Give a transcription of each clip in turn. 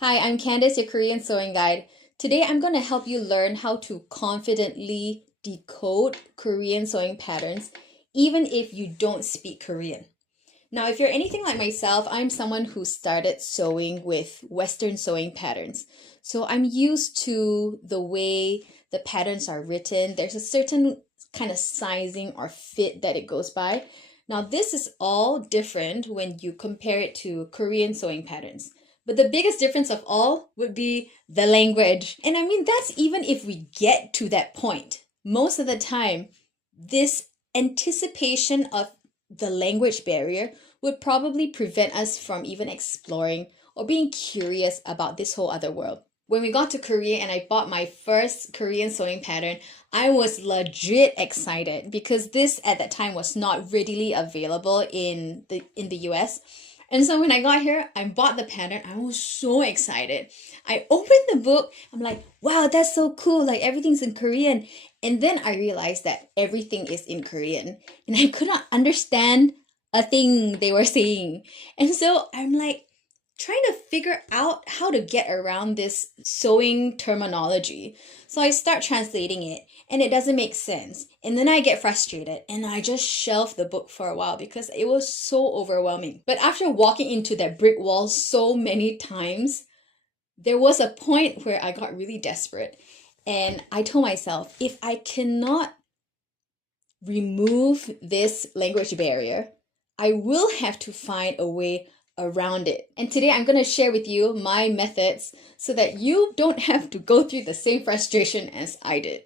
Hi, I'm Candice, your Korean sewing guide. Today I'm going to help you learn how to confidently decode Korean sewing patterns even if you don't speak Korean. Now, if you're anything like myself, I'm someone who started sewing with Western sewing patterns. So I'm used to the way the patterns are written. There's a certain kind of sizing or fit that it goes by. Now, this is all different when you compare it to Korean sewing patterns. But the biggest difference of all would be the language. And I mean, that's even if we get to that point. Most of the time, this anticipation of the language barrier would probably prevent us from even exploring or being curious about this whole other world. When we got to Korea and I bought my first Korean sewing pattern, I was legit excited because this at that time was not readily available in the US. And so when I got here, I bought the pattern. I was so excited. I opened the book. I'm like, wow, that's so cool. Like everything's in Korean. And then I realized that everything is in Korean. And I could not understand a thing they were saying. And so I'm like trying to figure out how to get around this sewing terminology. So I start translating it and it doesn't make sense. And then I get frustrated and I just shelve the book for a while because it was so overwhelming. But after walking into that brick wall so many times, there was a point where I got really desperate. And I told myself, if I cannot remove this language barrier, I will have to find a way around it. And today I'm going to share with you my methods so that you don't have to go through the same frustration as I did.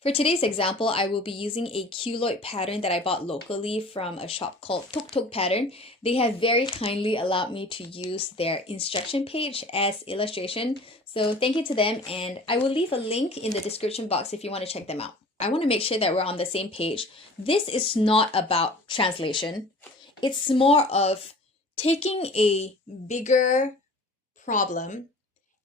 For today's example, I will be using a culotte pattern that I bought locally from a shop called Tok Tok Pattern. They have very kindly allowed me to use their instruction page as illustration. So thank you to them, and I will leave a link in the description box if you want to check them out. I want to make sure that we're on the same page. This is not about translation. It's more of taking a bigger problem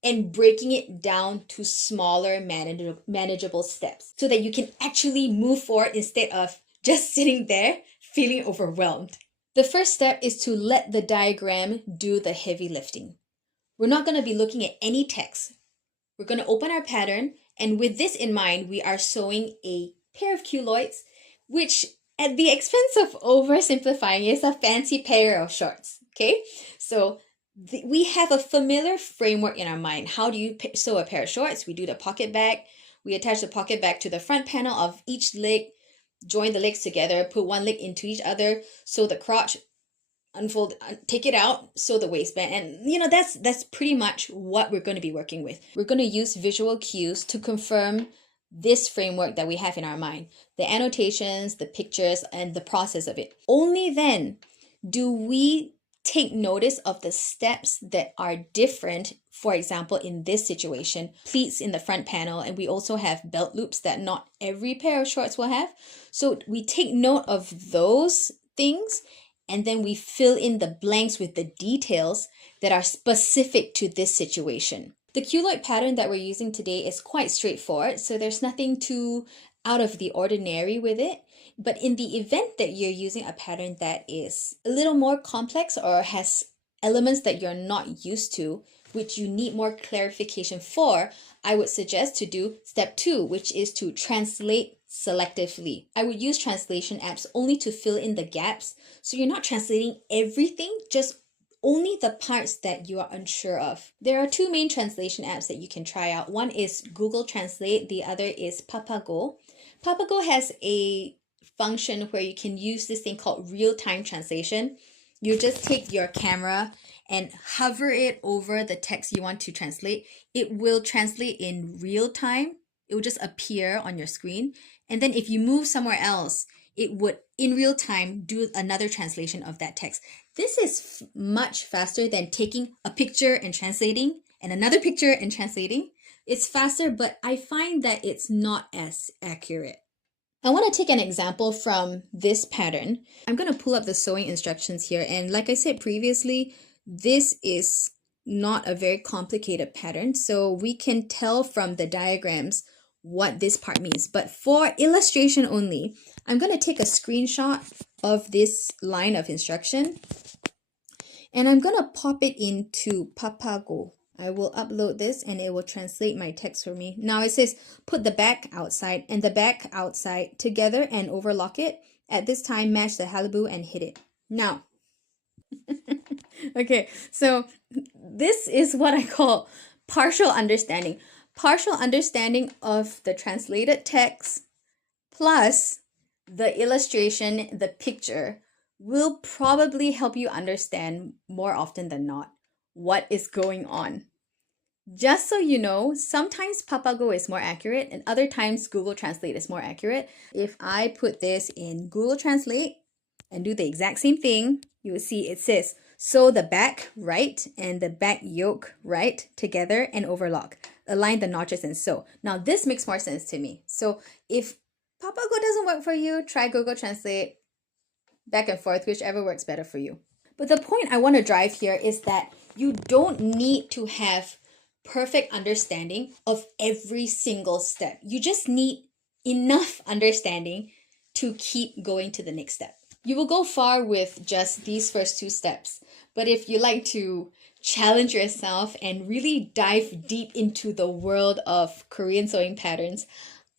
and breaking it down to smaller manageable steps so that you can actually move forward instead of just sitting there feeling overwhelmed. The first step is to let the diagram do the heavy lifting. We're not going to be looking at any text. We're going to open our pattern, and with this in mind, we are sewing a pair of culottes, which at the expense of oversimplifying is a fancy pair of shorts. Okay, so we have a familiar framework in our mind. How do you sew a pair of shorts? We do the pocket back. We attach the pocket back to the front panel of each leg, join the legs together, put one leg into each other, sew the crotch, unfold, take it out, sew the waistband. And that's pretty much what we're going to be working with. We're going to use visual cues to confirm this framework that we have in our mind, the annotations, the pictures, and the process of it. Only then do we take notice of the steps that are different. For example, in this situation, pleats in the front panel, and we also have belt loops that not every pair of shorts will have. So we take note of those things, and then we fill in the blanks with the details that are specific to this situation. The culotte pattern that we're using today is quite straightforward, so there's nothing too out of the ordinary with it. But in the event that you're using a pattern that is a little more complex or has elements that you're not used to, which you need more clarification for, I would suggest to do step 2, which is to translate selectively. I would use translation apps only to fill in the gaps. So you're not translating everything, just only the parts that you are unsure of. There are 2 main translation apps that you can try out. One is Google Translate, the other is Papago. Papago has a function where you can use this thing called real-time translation. You just take your camera and hover it over the text you want to translate. It will translate in real time. It will just appear on your screen. And then if you move somewhere else, it would in real time do another translation of that text. This is much faster than taking a picture and translating and another picture and translating. It's faster, but I find that it's not as accurate. I want to take an example from this pattern. I'm going to pull up the sewing instructions here. And like I said previously, this is not a very complicated pattern. So we can tell from the diagrams what this part means. But for illustration only, I'm going to take a screenshot of this line of instruction. And I'm going to pop it into Papago. I will upload this and it will translate my text for me. Now it says put the back outside and the back outside together and overlock it. At this time, match the halibu and hit it. Now, okay, so this is what I call partial understanding. Partial understanding of the translated text plus the illustration, the picture, will probably help you understand more often than not what is going on. Just so you know, sometimes Papago is more accurate and other times Google Translate is more accurate. If I put this in Google Translate and do the exact same thing, you will see it says sew the back right and the back yoke right together and overlock. Align the notches and sew. Now this makes more sense to me. So if Papago doesn't work for you, try Google Translate, back and forth, whichever works better for you. But the point I want to drive here is that you don't need to have perfect understanding of every single step. You just need enough understanding to keep going to the next step. You will go far with just these first two steps. But if you like to challenge yourself and really dive deep into the world of Korean sewing patterns,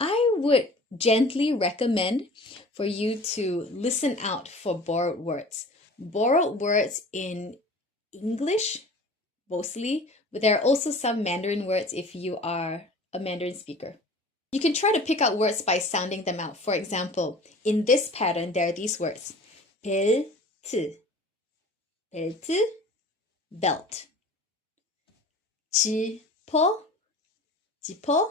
I would gently recommend for you to listen out for borrowed words. Borrowed words in English, mostly, but there are also some Mandarin words if you are a Mandarin speaker. You can try to pick out words by sounding them out. For example, in this pattern, there are these words. 벨트, 벨트, belt. 지퍼, 지퍼,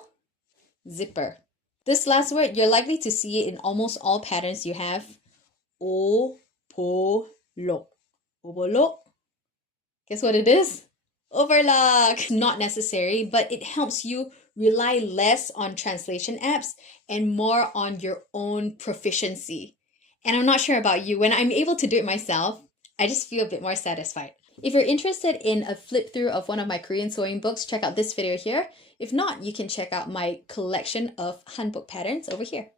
zipper. This last word, you're likely to see it in almost all patterns you have. 오볼록. 오볼록. Guess what it is? Overlock. Not necessary, but it helps you rely less on translation apps and more on your own proficiency. And I'm not sure about you, when I'm able to do it myself, I just feel a bit more satisfied. If you're interested in a flip through of one of my Korean sewing books, check out this video here. If not, you can check out my collection of handbook patterns over here.